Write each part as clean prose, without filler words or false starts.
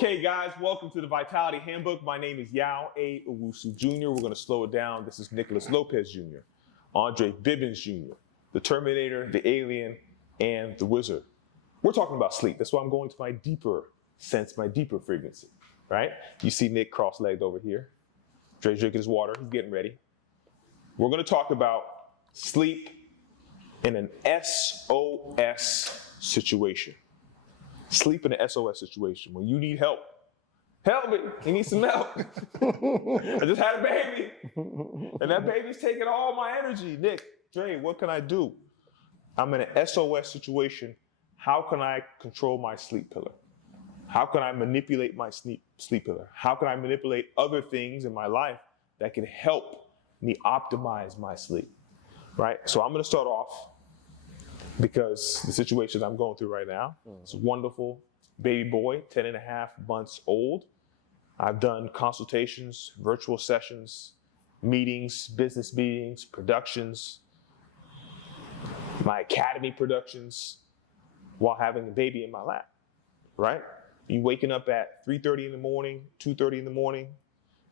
Okay, guys, welcome to the Vitality Handbook. My name is Yao A. Owusu Jr. We're going to slow it down. This is Nicholas Lopez Jr., Andre Bibbins Jr., the Terminator, the Alien, and the Wizard. We're talking about sleep. That's why I'm going to my deeper sense, my deeper frequency, right? You see Nick cross-legged over here. Dre's drinking his water. He's getting ready. We're going to talk about sleep in an SOS situation. Sleep in an SOS situation. When you need help, help me. You need some help. I just had a baby. And that baby's taking all my energy. Nick, Dre, what can I do? I'm in an SOS situation. How can I control my sleep pillar? How can I manipulate my sleep pillar? How can I manipulate other things in my life that can help me optimize my sleep, right? So I'm going to start off because the situation I'm going through right now is a wonderful baby boy, 10 and a half months old. I've done consultations, virtual sessions, meetings, business meetings, productions, my academy productions while having a baby in my lap, right? You waking up at 3:30 in the morning, 2:30 in the morning,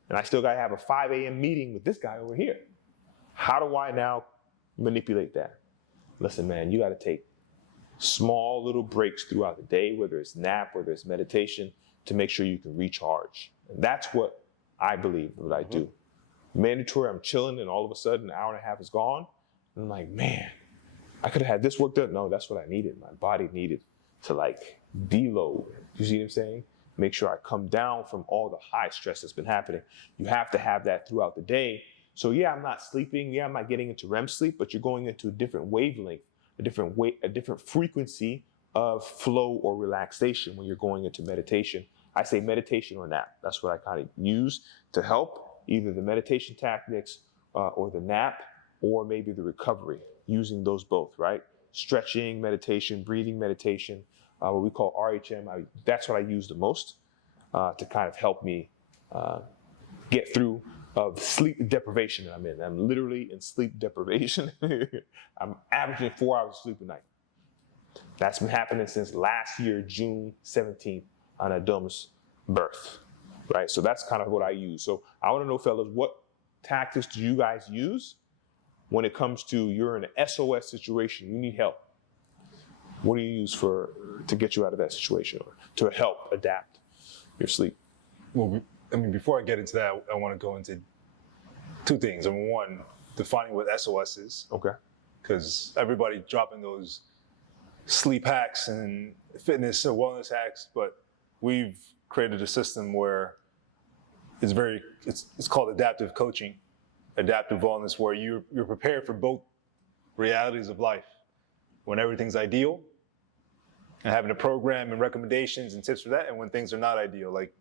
and I still got to have a 5 a.m. meeting with this guy over here. How do I now manipulate that? Listen, man, you got to take small little breaks throughout the day, whether it's nap, whether it's meditation, to make sure you can recharge. And that's what I believe that I do. Mandatory, I'm chilling, and all of a sudden, an hour and a half is gone. And I'm like, man, I could have had this work done. No, that's what I needed. My body needed to like deload. You see what I'm saying? Make sure I come down from all the high stress that's been happening. You have to have that throughout the day. So yeah, I'm not sleeping. Yeah, I'm not getting into REM sleep, but you're going into a different wavelength, a different frequency of flow or relaxation when you're going into meditation. I say meditation or nap. That's what I kind of use to help either the meditation tactics or the nap or maybe the recovery, using those both, right? Stretching, meditation, breathing meditation, what we call RHM. That's what I use the most to kind of help me get through of sleep deprivation that I'm in. I'm literally in sleep deprivation. I'm averaging 4 hours of sleep a night. That's been happening since last year, June 17th, on Adoma's birth, right? So that's kind of what I use. So I want to know, fellas, what tactics do you guys use when it comes to you're in an SOS situation, you need help? What do you use to get you out of that situation or to help adapt your sleep? Well, I mean, before I get into that, I want to go into two things. Number one, defining what SOS is. Okay. Because everybody dropping those sleep hacks and fitness or wellness hacks, but we've created a system where it's called adaptive coaching, adaptive wellness, where you're prepared for both realities of life. When everything's ideal, and having a program and recommendations and tips for that, and when things are not ideal, like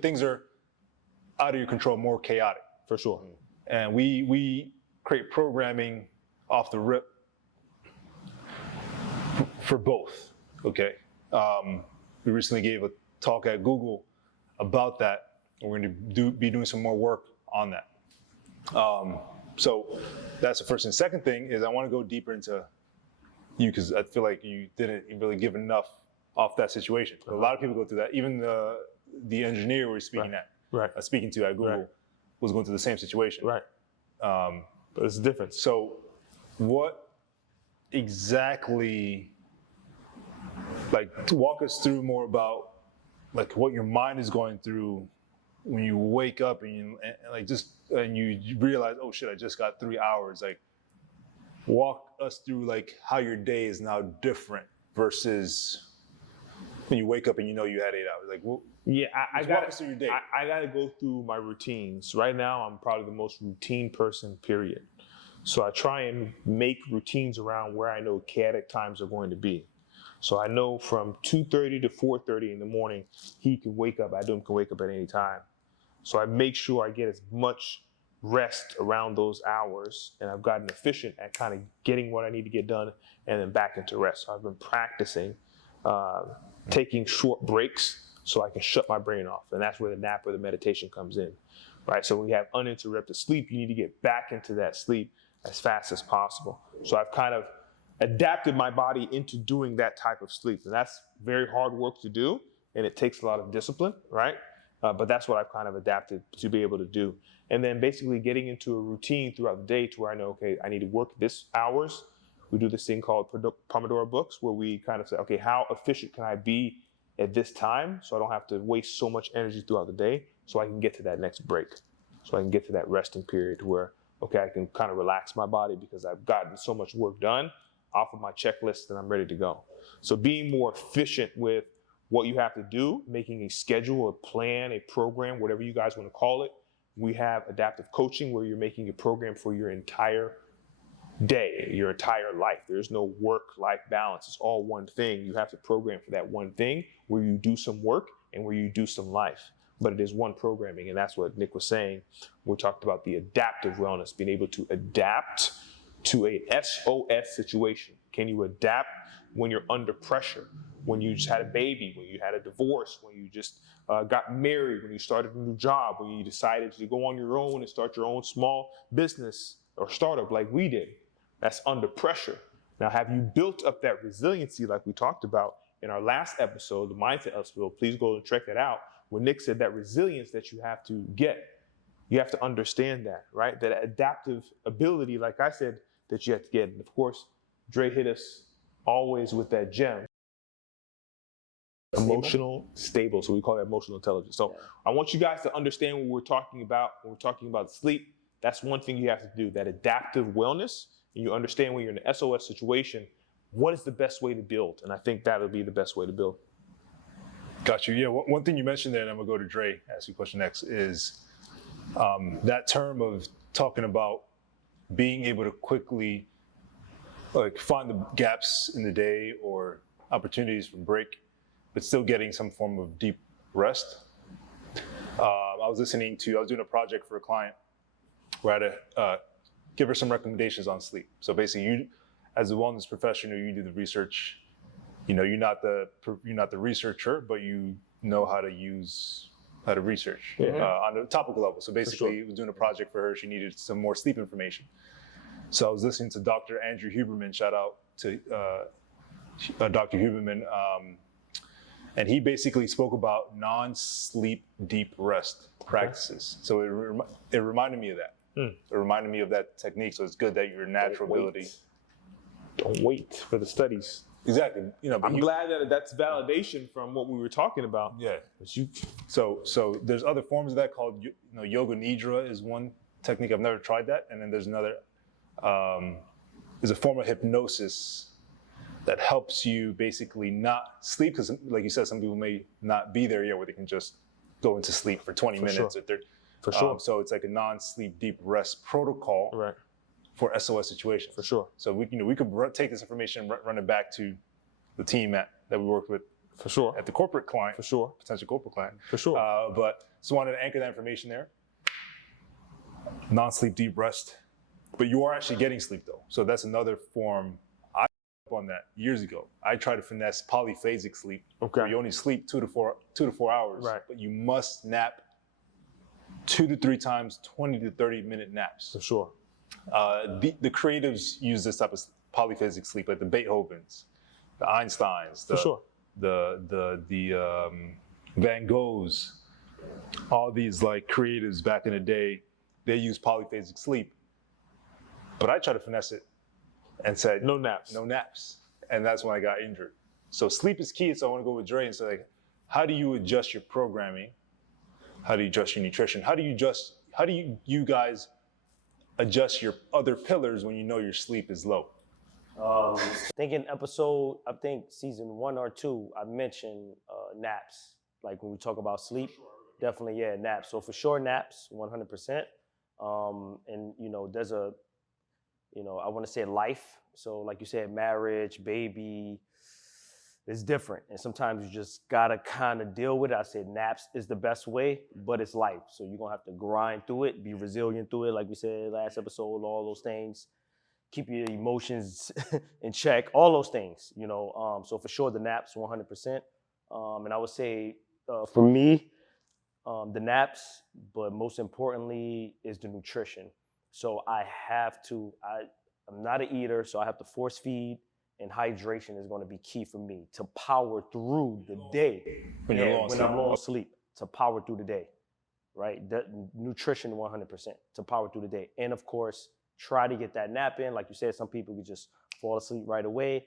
things are out of your control, more chaotic. For sure. And we create programming off the rip for both. Okay. We recently gave a talk at Google about that, and we're going to be doing some more work on that. So that's the first thing. Second thing is I want to go deeper into you, because I feel like you didn't really give enough off that situation. A lot of people go through that. Even the engineer we're speaking speaking to at Google was going through the same situation. Right. But it's different. So what exactly, like, to walk us through more about like what your mind is going through when you wake up and you realize, oh shit, I just got 3 hours. Like, walk us through like how your day is now different versus when you wake up and you know you had 8 hours. Like, well, yeah, I got walk us through your day. I got to go through my routines. Right now, I'm probably the most routine person, period. So I try and make routines around where I know chaotic times are going to be. So I know from 2:30 to 4:30 in the morning, he can wake up. Adam can wake up at any time. So I make sure I get as much rest around those hours, and I've gotten efficient at kind of getting what I need to get done and then back into rest. So I've been practicing taking short breaks so I can shut my brain off, and that's where the nap or the meditation comes in, right? So when you have uninterrupted sleep, you need to get back into that sleep as fast as possible. So I've kind of adapted my body into doing that type of sleep, and that's very hard work to do, and it takes a lot of discipline, right? But that's what I've kind of adapted to be able to do. And then basically getting into a routine throughout the day to where I know, okay, I need to work this hours. We do this thing called Pomodoro books where we kind of say, okay, how efficient can I be at this time so I don't have to waste so much energy throughout the day so I can get to that next break, so I can get to that resting period where, okay, I can kind of relax my body because I've gotten so much work done off of my checklist and I'm ready to go. So being more efficient with what you have to do, making a schedule, a plan, a program, whatever you guys want to call it. We have adaptive coaching where you're making a program for your entire day, your entire life. There's no work-life balance. It's all one thing. You have to program for that one thing where you do some work and where you do some life. But it is one programming, and that's what Nick was saying. We talked about the adaptive wellness, being able to adapt to a SOS situation. Can you adapt when you're under pressure? When you just had a baby, when you had a divorce, when you just got married, when you started a new job, when you decided to go on your own and start your own small business or startup like we did. That's under pressure. Now, have you built up that resiliency like we talked about in our last episode, the Mindset Episode? Please go and check that out. When Nick said that resilience that you have to get, you have to understand that, right? That adaptive ability, like I said, that you have to get. And of course, Dre hit us always with that gem. Emotional stable. So we call that emotional intelligence. So I want you guys to understand what we're talking about when we're talking about sleep. That's one thing you have to do, that adaptive wellness. And you understand when you're in an SOS situation, what is the best way to build? And I think that'll be the best way to build. Got you. Yeah, one thing you mentioned there, and I'm gonna go to Dre, ask you a question next, is that term of talking about being able to quickly find the gaps in the day or opportunities for break, but still getting some form of deep rest. I was doing a project for a client where I had to give her some recommendations on sleep. So basically, you, as a wellness professional, you do the research. You know, you're not the researcher, but you know how to research on a topical level. So basically, I was doing a project for her. She needed some more sleep information. So I was listening to Dr. Andrew Huberman. Shout out to Dr. Huberman. And he basically spoke about non-sleep deep rest practices. So it reminded me of that. It reminded me of that technique. So it's good that your natural ability. Don't wait for the studies. Exactly. You know, I'm glad that that's validation from what we were talking about. Yeah. So there's other forms of that called, yoga nidra is one technique. I've never tried that. And then there's another, there's a form of hypnosis that helps you basically not sleep, because like you said, some people may not be there yet where they can just go into sleep for 20 minutes or 30. For sure. So it's like a non-sleep deep rest protocol for SOS situations. For sure. So we could take this information and run it back to the team that we worked with. For sure. At the corporate client. For sure. Potential corporate client. For sure. But just wanted to anchor that information there. Non-sleep deep rest. But you are actually getting sleep though. So that's another form. I on that years ago. I try to finesse polyphasic sleep. Okay. Where you only sleep 2 to 4 hours. Right. But you must nap 2 to 3 times, 20 to 30 minute naps. For sure. The creatives use this type of polyphasic sleep, like the Beethovens, the Einsteins, the Van Goghs, all these like creatives back in the day, they use polyphasic sleep. But I try to finesse it and said, no naps. No naps. And that's when I got injured. So sleep is key. So I want to go with Dre and say, how do you adjust your programming? How do you adjust your nutrition? How do you guys adjust your other pillars when you know your sleep is low? I think in episode, season 1 or 2, I mentioned naps. Like when we talk about sleep, definitely, naps. So for sure, naps, 100%. And, there's I want to say life. So like you said, marriage, baby, it's different. And sometimes you just got to kind of deal with it. I said naps is the best way, but it's life. So you're going to have to grind through it, be resilient through it. Like we said last episode, all those things. Keep your emotions in check, all those things, So for sure, the naps, 100%. And I would say for me, the naps, but most importantly is the nutrition. So I have to, I'm not an eater, so I have to force feed and hydration is going to be key for me to power through the day. When you're low on when sleep. I'm low on sleep, to power through the day, right? Nutrition 100% to power through the day. And of course, try to get that nap in. Like you said, some people could just fall asleep right away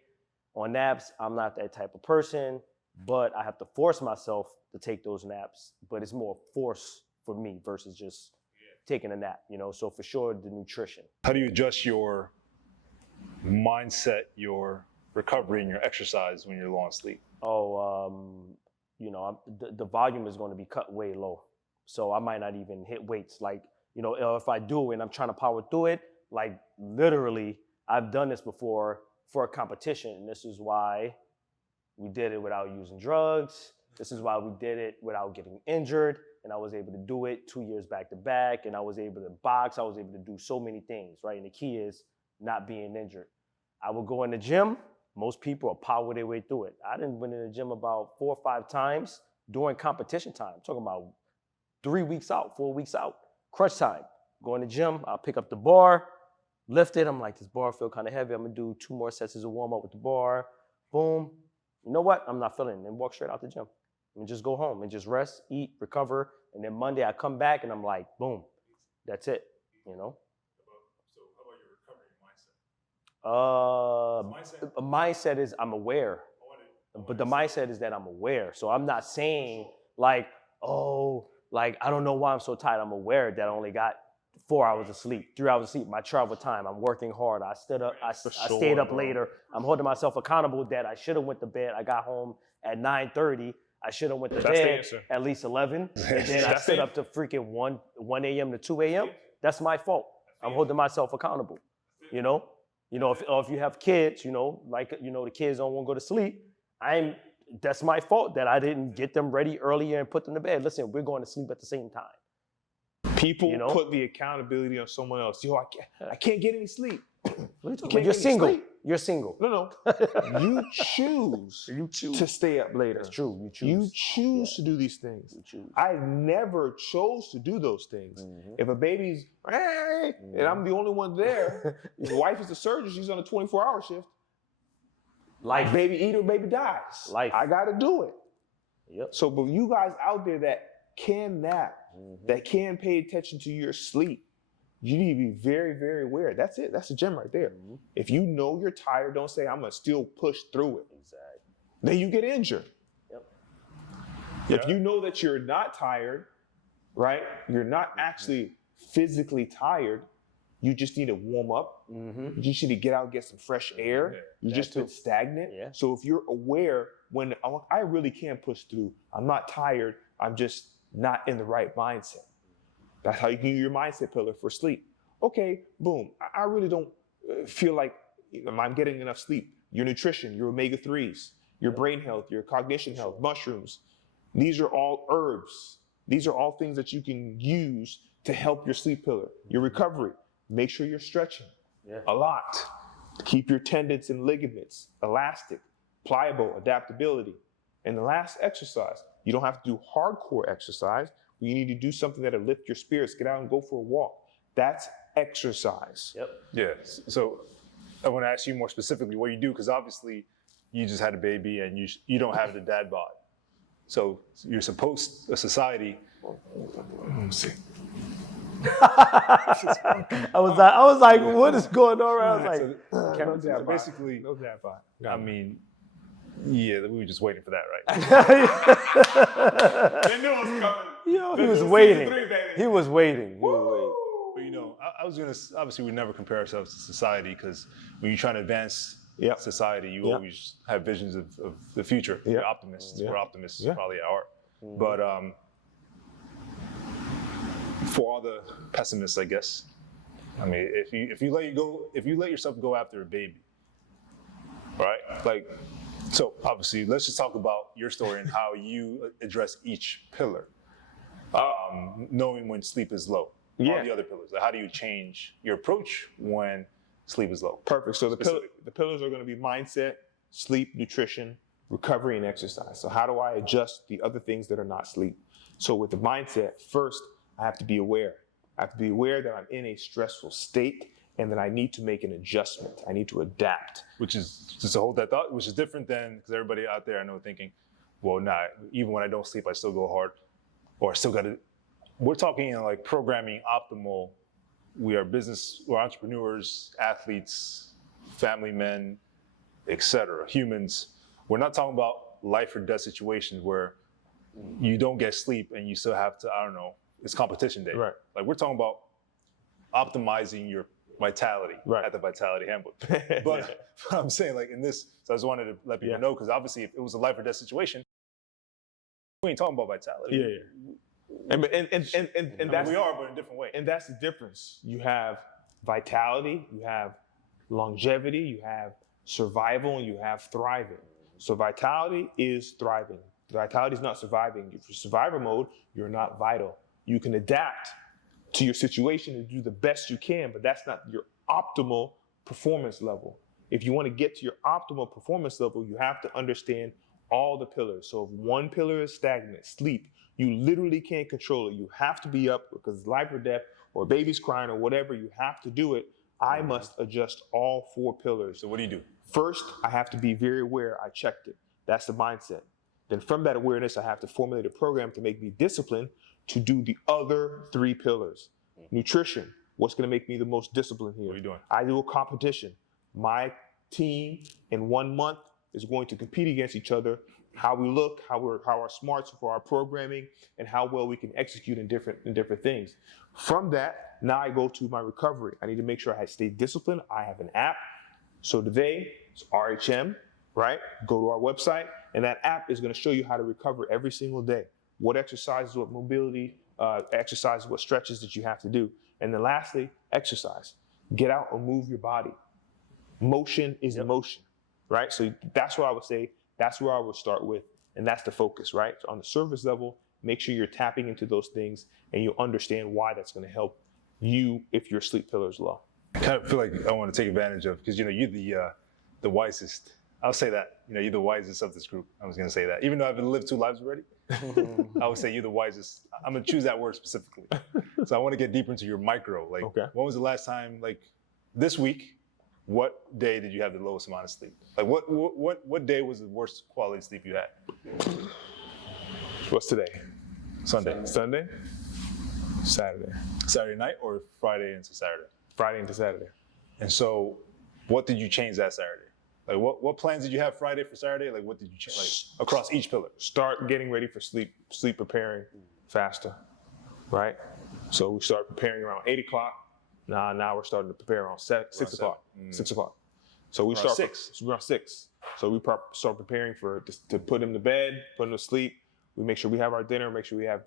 on naps. I'm not that type of person, but I have to force myself to take those naps. But it's more force for me versus just taking a nap, you know? So for sure, the nutrition. How do you adjust your mindset, your recovery, and your exercise when you're low on sleep? You know, the volume is going to be cut way low. So I might not even hit weights. Like, you know, if I do and I'm trying to power through it, like literally, I've done this before for a competition. And this is why we did it without using drugs. This is why we did it without getting injured. And I was able to do it 2 years back to back. And I was able to box. I was able to do so many things, right? And the key is not being injured. I would go in the gym. Most people will power their way through it. I didn't went in the gym about 4 or 5 times during competition time. I'm talking about 3 weeks out, 4 weeks out, crunch time. Go in the gym, I'll pick up the bar, lift it. I'm like, this bar feel kind of heavy. I'm gonna do 2 more sets as a warm up with the bar. Boom. You know what? I'm not feeling it. And walk straight out the gym. And just go home and just rest, eat, recover. And then Monday I come back and I'm like, boom, that's it, you know? So how about your recovery mindset? Mindset is I'm aware. But the mindset is that I'm aware. So I'm not saying like, oh, like, I don't know why I'm so tired. I'm aware that I only got 4 hours of sleep, 3 hours of sleep, my travel time. I'm working hard. I stood up. I stayed up later. I'm holding myself accountable that I should have went to bed. I got home at 9:30. I should have went to bed at least 11. And then I stood up to freaking 1 a.m. to 2 a.m. That's my fault. I'm holding myself accountable. You know, if you have kids, you know, like, you know, the kids don't want to go to sleep. That's my fault that I didn't get them ready earlier and put them to bed. Listen, we're going to sleep at the same time. People put the accountability on someone else. Yo, I can't get any sleep. What are you talking about? You're single. You're single. No. You choose to stay up later. That's true. You choose. You choose to do these things. You choose. I never chose to do those things. Mm-hmm. If a baby's, and I'm the only one there, his wife is a surgeon, she's on a 24-hour shift. Life. Baby eat or baby dies. Life. I got to do it. Yep. So, but you guys out there that can nap, that can pay attention to your sleep, you need to be very, very aware. That's it. That's the gem right there. Mm-hmm. If you know you're tired, don't say, I'm going to still push through it. Exactly. Then you get injured. Yep. If you know that you're not tired, right? You're not actually physically tired. You just need to warm up. Mm-hmm. You just need to get out and get some fresh air. You've just been stagnant. Yeah. So if you're aware when I really can push through, I'm not tired, I'm just not in the right mindset. That's how you can use your mindset pillar for sleep. Okay, boom. I really don't feel like I'm getting enough sleep. Your nutrition, your omega-3s, your brain health, your cognition health, mushrooms. These are all herbs. These are all things that you can use to help your sleep pillar, your recovery. Make sure you're stretching a lot. Keep your tendons and ligaments elastic, pliable, adaptability. And the last exercise, you don't have to do hardcore exercise. You need to do something that'll lift your spirits. Get out and go for a walk. That's exercise. Yep. Yeah. So I want to ask you more specifically what you do, because obviously you just had a baby and you don't have the dad bod. So you're supposed, a society. Let me see. I was like, what is going on? I was like, basically, no dad bod. I mean, yeah, we were just waiting for that, right? They knew it was coming. Yo, he was waiting. He was waiting. But you know, I was gonna, obviously we never compare ourselves to society, because when you're trying to advance society, you always have visions of the future. You're optimists. We're optimists probably at heart. But for all the pessimists, I guess, I mean, if you let yourself go after a baby, right? Like, so obviously, let's just talk about your story and how you address each pillar, knowing when sleep is low. All the other pillars. Like, how do you change your approach when sleep is low? Perfect. So the pillars are going to be mindset, sleep, nutrition, recovery, and exercise. So how do I adjust the other things that are not sleep? So with the mindset, first, I have to be aware. I have to be aware that I'm in a stressful state and then I need to make an adjustment. I need to adapt. Which is, just to hold that thought, which is different than, because everybody out there I know thinking, well, nah, even when I don't sleep, I still go hard, or I still got to. We're talking like programming optimal. We are we're entrepreneurs, athletes, family men, etc. Humans. We're not talking about life or death situations where you don't get sleep and you still have to, I don't know, it's competition day. Right. Like we're talking about optimizing your vitality at the Vitality Handbook. But I'm saying like in this, so I just wanted to let people know, because obviously if it was a life or death situation, we ain't talking about vitality. And that's, we are, but in a different way. And that's the difference. You have vitality, you have longevity, you have survival, and you have thriving. So vitality is thriving. Vitality is not surviving. If you're survivor mode, you're not vital. You can adapt to your situation and do the best you can, but that's not your optimal performance level. If you want to get to your optimal performance level, you have to understand all the pillars. So if one pillar is stagnant, sleep, you literally can't control it. You have to be up because it's life or death, or baby's crying, or whatever, you have to do it. I must adjust all 4 pillars. So what do you do? First, I have to be very aware I checked it. That's the mindset. Then from that awareness, I have to formulate a program to make me disciplined to do the other 3 pillars. Nutrition, what's gonna make me the most disciplined here? What are you doing? I do a competition. My team in 1 month is going to compete against each other, how we look, how our smarts for our programming, and how well we can execute in different things. From that, now I go to my recovery. I need to make sure I stay disciplined. I have an app. So today, it's RHM, right? Go to our website, and that app is gonna show you how to recover every single day. What exercises, what mobility exercises, what stretches that you have to do. And then lastly, exercise. Get out and move your body. Motion is emotion, right? So that's what I would say, that's where I would start with, and that's the focus, right? So on the surface level, make sure you're tapping into those things and you understand why that's gonna help you if your sleep pillar is low. I kind of feel like I want to take advantage of, because you're the wisest. I'll say that. You're the wisest of this group. I was going to say that. Even though I've lived 2 lives already, I would say you're the wisest. I'm going to choose that word specifically. So I want to get deeper into your micro. Like, when was the last time, like this week, what day did you have the lowest amount of sleep? Like what day was the worst quality sleep you had? What's today? Sunday. Sunday? Saturday. Saturday night or Friday into Saturday? Friday into Saturday. And so what did you change that Saturday? Like what plans did you have Friday for Saturday? Like what did you change, like across each pillar? Start getting ready for sleep preparing faster, right? So we start preparing around 8 o'clock. Now we're starting to prepare around 6 o'clock. 6 o'clock. So we start 6. Around 6. So we start preparing to put him to bed, put him to sleep. We make sure we have our dinner, make sure we have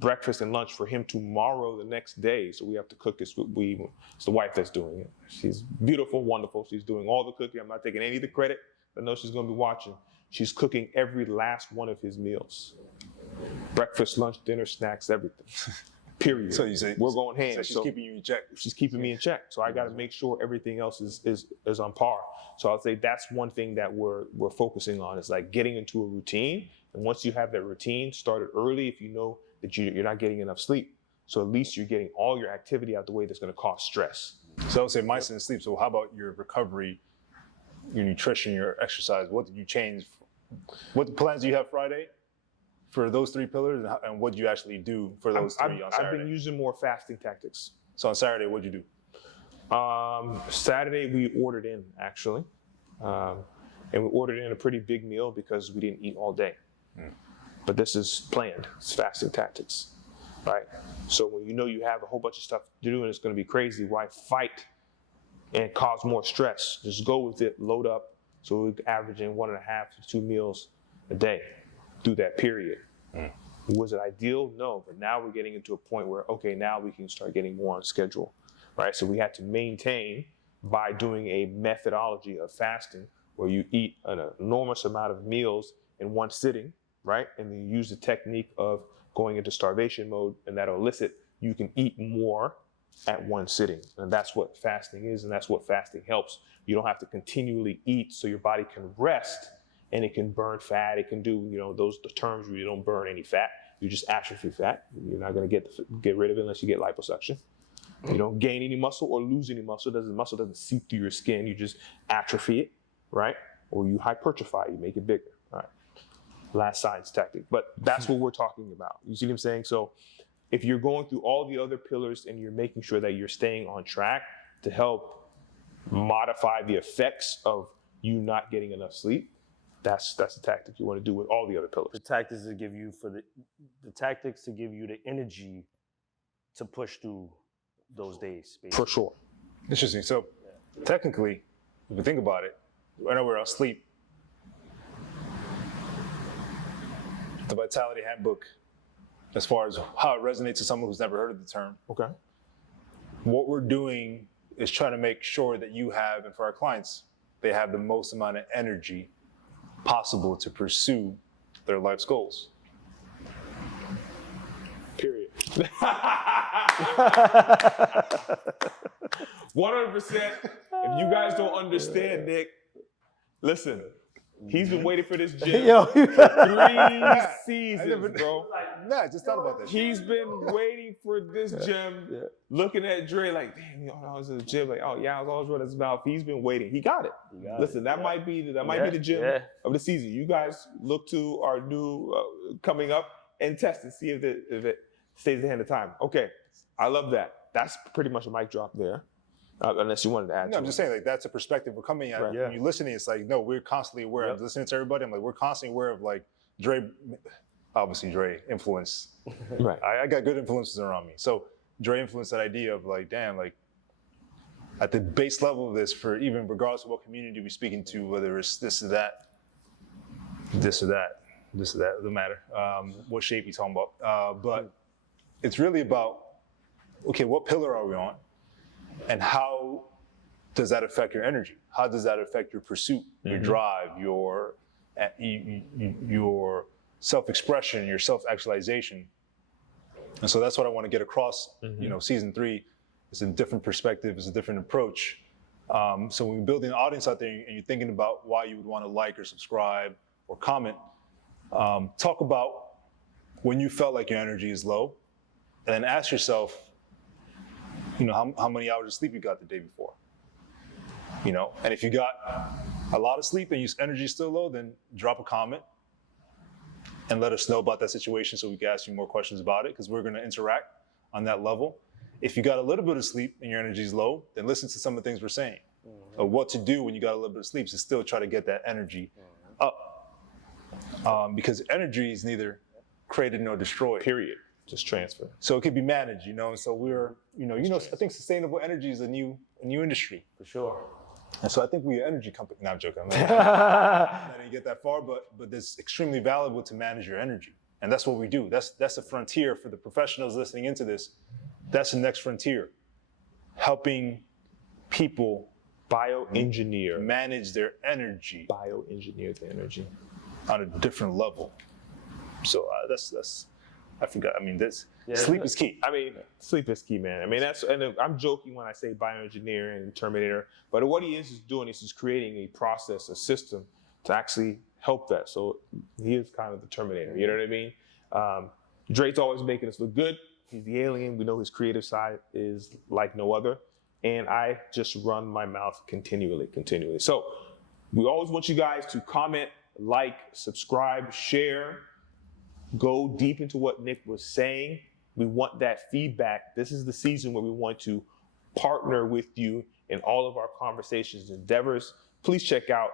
breakfast and lunch for him tomorrow, the next day. So we have to cook this. It's the wife that's doing it. She's beautiful, wonderful. She's doing all the cooking. I'm not taking any of the credit. I know she's going to be watching. She's cooking every last one of his meals. Breakfast, lunch, dinner, snacks, everything. Period. So you say we're going ham. So she's keeping you in check. She's keeping me in check. So I got to make sure everything else is on par. So I'll say that's one thing that we're focusing on, is like getting into a routine. And once you have that routine, start it early if you know that you're not getting enough sleep. So at least you're getting all your activity out the way that's going to cause stress. So I would say mindset and sleep. So how about your recovery, your nutrition, your exercise? What did you change? What plans do you have Friday for those 3 pillars, and what do you actually do for those 3 on Saturday? I've been using more fasting tactics. So on Saturday, what'd you do? Saturday we ordered in, actually. And we ordered in a pretty big meal because we didn't eat all day. But this is planned. It's fasting tactics, right? So when you know you have a whole bunch of stuff to do and it's going to be crazy, why fight and cause more stress? Just go with it, load up. So we're averaging 1.5 to 2 meals a day through that period. Was it ideal? No, but now we're getting into a point where, okay, now we can start getting more on schedule, right? So we had to maintain by doing a methodology of fasting where you eat an enormous amount of meals in one sitting, right? And then you use the technique of going into starvation mode, and that'll elicit you can eat more at one sitting. And that's what fasting is, and that's what fasting helps. You don't have to continually eat so your body can rest and it can burn fat. It can do, those the terms where you don't burn any fat. You just atrophy fat. You're not gonna get rid of it unless you get liposuction. You don't gain any muscle or lose any muscle. The muscle doesn't seep through your skin. You just atrophy it, right? Or you hypertrophy, you make it bigger. All right. Last science tactic. But that's what we're talking about. You see what I'm saying? So if you're going through all the other pillars and you're making sure that you're staying on track to help modify the effects of you not getting enough sleep, that's the tactic you want to do with all the other pillars. The tactics to give you the tactics to give you the energy to push through those days. Basically. For sure. Interesting. So technically, if you think about it, I know we're asleep. The Vitality Handbook, as far as how it resonates to someone who's never heard of the term, Okay. what we're doing is trying to make sure that you have, and for our clients, they have the most amount of energy possible to pursue their life's goals. Period. 100%. If you guys don't understand, Nick, listen, he's been waiting for this gym Yo. for 3 seasons, bro. Nah, I just thought about that. He's been waiting for this gym, looking at Dre like, damn, you know, I was in the gym, like, oh yeah, I was always running his mouth. He's been waiting. He got it. Listen, that might be the gym of the season. You guys look to our new coming up and test and see if it stays ahead of time. Okay, I love that. That's pretty much a mic drop there. Unless you wanted to add. No, I'm just saying, like, that's a perspective we're coming at. Right. When you're listening, it's like, no, we're constantly aware. I'm listening to everybody. I'm like, we're constantly aware of, like, Dre, obviously Dre influence. Right. I got good influences around me. So Dre influenced that idea of, like, damn, like, at the base level of this, for even regardless of what community we're speaking to, whether it's this or that, doesn't matter, what shape you're talking about. But it's really about, okay, what pillar are we on? And how does that affect your energy? How does that affect your pursuit, your drive, your self-expression, your self-actualization? And so that's what I want to get across. You know, season 3 is a different perspective, is a different approach. So when you're building an audience out there and you're thinking about why you would want to like or subscribe or comment, talk about when you felt like your energy is low, and then ask yourself, you know, how many hours of sleep you got the day before. You know, and if you got a lot of sleep and your energy is still low, then drop a comment and let us know about that situation so we can ask you more questions about it, because we're going to interact on that level. If you got a little bit of sleep and your energy is low, then listen to some of the things we're saying. Of what to do when you got a little bit of sleep to still try to get that energy up. Because energy is neither created nor destroyed. Period. Just transfer. So it could be managed, you know. And so we're, I think sustainable energy is a new industry. For sure. And so I think we're an energy company. No, I'm joking. I didn't get that far, but it's extremely valuable to manage your energy. And that's what we do. That's a frontier for the professionals listening into this. That's the next frontier. Helping people bioengineer, manage their energy. Bioengineer the energy on a different level. So that's I forgot. I mean, sleep is key. I mean, sleep is key, man. I mean, and I'm joking when I say bioengineer and Terminator, but what he is doing is he's creating a process, a system to actually help that. So he is kind of the Terminator. You know what I mean? Drake's always making us look good. He's the alien. We know his creative side is like no other. And I just run my mouth continually. So we always want you guys to comment, like, subscribe, share. Go deep into what Nick was saying. We want that feedback. This is the season where we want to partner with you in all of our conversations and endeavors. Please check out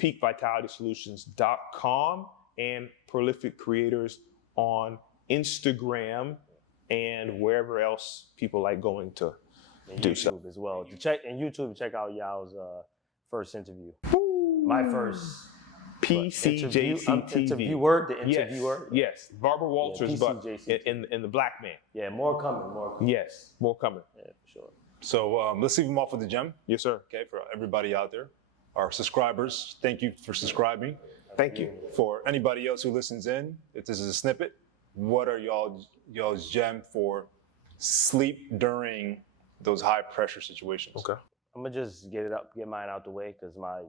peakvitalitysolutions.com and Prolific Creators on Instagram and wherever else people like going to do YouTube so. as well. Check out Yao's first interview. My first PCJC interviewer, the interviewer. Yes. Barbara Walters, but PCJC. in the Black Man. Yeah, more coming. Yes, more coming. Yeah, for sure. So let's leave them off with the gem. Yes, sir. Okay, for everybody out there, our subscribers, thank you for subscribing. Thank you. For anybody else who listens in, if this is a snippet, what are y'all's gem for sleep during those high pressure situations? Okay. I'm gonna just get mine out the way because my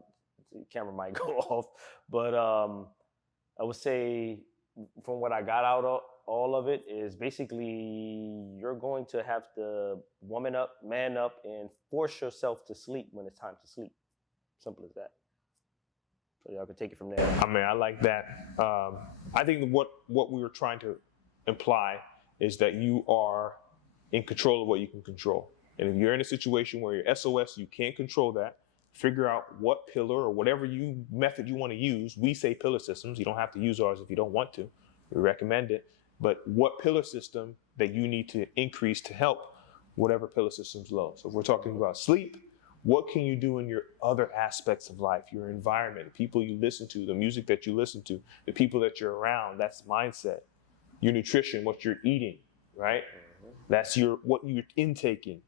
camera might go off. But I would say from what I got out all of it is basically you're going to have to man up, and force yourself to sleep when it's time to sleep. Simple as that. So y'all can take it from there. I mean, I like that. I think what we were trying to imply is that you are in control of what you can control. And if you're in a situation where you're SOS, you can't control that, figure out what pillar or whatever method you want to use. We say pillar systems. You don't have to use ours if you don't want to. We recommend it. But what pillar system that you need to increase to help whatever pillar system's low. So if we're talking about sleep, what can you do in your other aspects of life, your environment, the people you listen to, the music that you listen to, the people that you're around, that's mindset. Your nutrition, what you're eating, right? That's what you're intaking.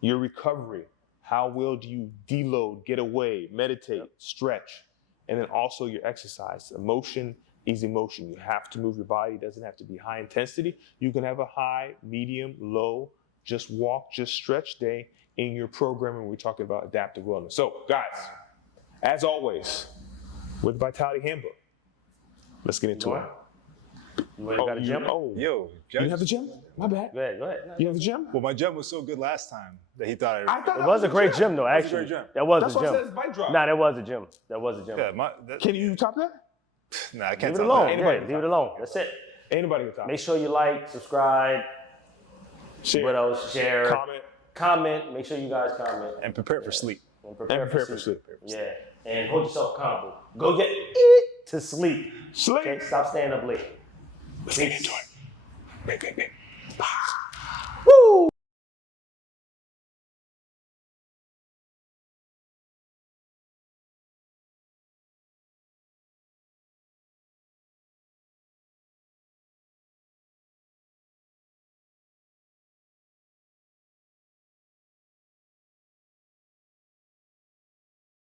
Your recovery, how well do you deload, get away, meditate, stretch, and then also your exercise. Emotion is emotion. You have to move your body. It doesn't have to be high intensity. You can have a high, medium, low, just walk, just stretch day in your program when we're talking about adaptive wellness. So guys, as always, with the Vitality Handbook, let's get into it. You already got a gym? Yo, You have the gym? My bad. Go ahead. No, You have the gym? Well, my gym was so good last time that he thought I thought it was a great gym, though, was a actually. great gym. That was That's a why I gym. said it's bike drop. Nah, that was a gym. That was a gym. Yeah, Can you top that? nah, I Leave can't it tell alone. that. Yeah, leave it alone. That's it. Anybody can top Make sure you like, subscribe. Share. What else? Share. Comment. Make sure you guys comment. And prepare for sleep. And prepare for sleep. Yeah. And hold yourself accountable. Go get it to sleep. Sleep. Okay? Stop staying up late. Let's get into it. Bang, bang, bang.